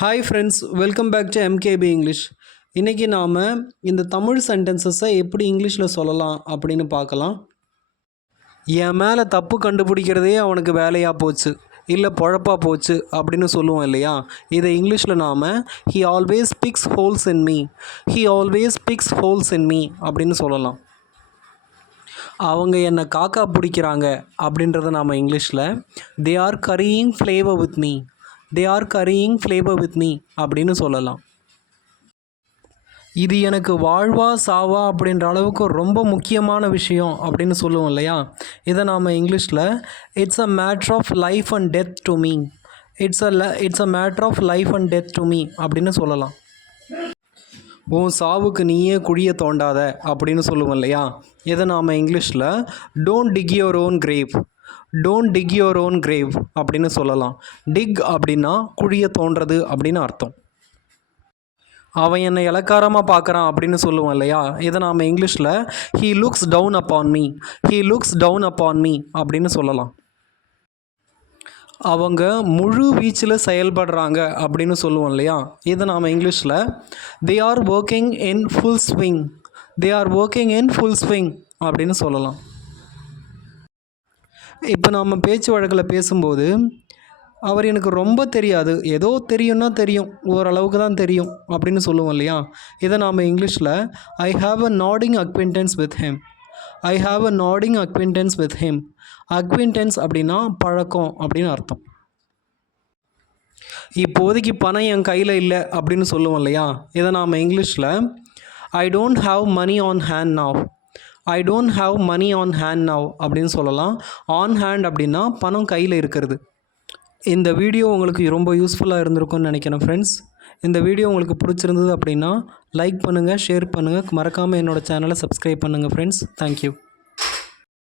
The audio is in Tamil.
Hi friends welcome back to MKP English இன்றைக்கி நாம் இந்த தமிழ் சென்டென்சஸை எப்படி இங்கிலீஷில் சொல்லலாம் அப்படின்னு பார்க்கலாம். என் மேலே தப்பு கண்டுபிடிக்கிறதே அவனுக்கு வேலையாக போச்சு இல்லை பொழப்பாக போச்சு அப்படின்னு சொல்லுவோம் இல்லையா? இதை இங்கிலீஷில் நாம் he always picks holes in me he always picks holes in me அப்படின்னு சொல்லலாம். அவங்க என்னை காக்கா பிடிக்கிறாங்க அப்படின்றத நாம் இங்கிலீஷில் they are carrying flavour with me they are carrying flavour with me அப்படின்னு சொல்லலாம். இது எனக்கு வாழ்வா சாவா அப்படின்ற அளவுக்கு ரொம்ப முக்கியமான விஷயம் அப்படின்னு சொல்லுவோம் இல்லையா? இதை நாம் இங்கிலீஷில் it's a matter of life and death to me it's a it's a matter of life and death to me அப்படின்னு சொல்லலாம். உன் சாவுக்கு நீயே குழிய தோண்டாத அப்படின்னு சொல்லுவோம் இல்லையா? இதை நாம் இங்கிலீஷில் don't dig your own grave don't dig your own grave அப்படின்னு சொல்லலாம். டிக் அப்படின்னா குழிய தோன்றது அப்படின்னு அர்த்தம். அவன் என்னை இலக்காரமாக பார்க்குறான் அப்படின்னு சொல்லுவான் இல்லையா? இதை நாம் இங்கிலீஷில் he looks down upon me he looks down upon me அப்படின்னு சொல்லலாம். அவங்க முழு வீச்சில் செயல்படுறாங்க அப்படின்னு சொல்லுவோம் இல்லையா? இதை நாம் இங்கிலீஷில் they are working in full swing they are working in full swing அப்படின்னு சொல்லலாம். இப்போ நாம் பேச்சு வழக்கில் பேசும்போது அவர் எனக்கு ரொம்ப தெரியாது. ஏதோ தெரியும்னா தெரியும். ஓரளவுக்கு தான் தெரியும் அப்படின்னு சொல்லுவோம் இல்லையா? இதை நாம் இங்கிலீஷில் I have a nodding acquaintance with him I have a nodding acquaintance with him acquaintance அப்படின்னா பழக்கம் அப்படின்னு அர்த்தம். இப்போதைக்கு பணம் என் கையில் இல்லை அப்படின்னு சொல்லுவோம் இல்லையா? இதை நாம் இங்கிலீஷில் I don't have money on hand now I don't have money on hand now அப்படின்னு சொல்லலாம். ஆன் ஹேண்ட் அப்படின்னா பணம் கையில் இருக்கிறது. இந்த வீடியோ உங்களுக்கு ரொம்ப யூஸ்ஃபுல்லாக இருந்திருக்கும்னு நினைக்கிறேன் ஃப்ரெண்ட்ஸ் இந்த வீடியோ உங்களுக்கு பிடிச்சிருந்தது அப்படின்னா லைக் பண்ணுங்கள் ஷேர் பண்ணுங்கள் மறக்காமல் என்னோடய சேனலை சப்ஸ்கிரைப் பண்ணுங்கள் ஃப்ரெண்ட்ஸ் தேங்க்யூ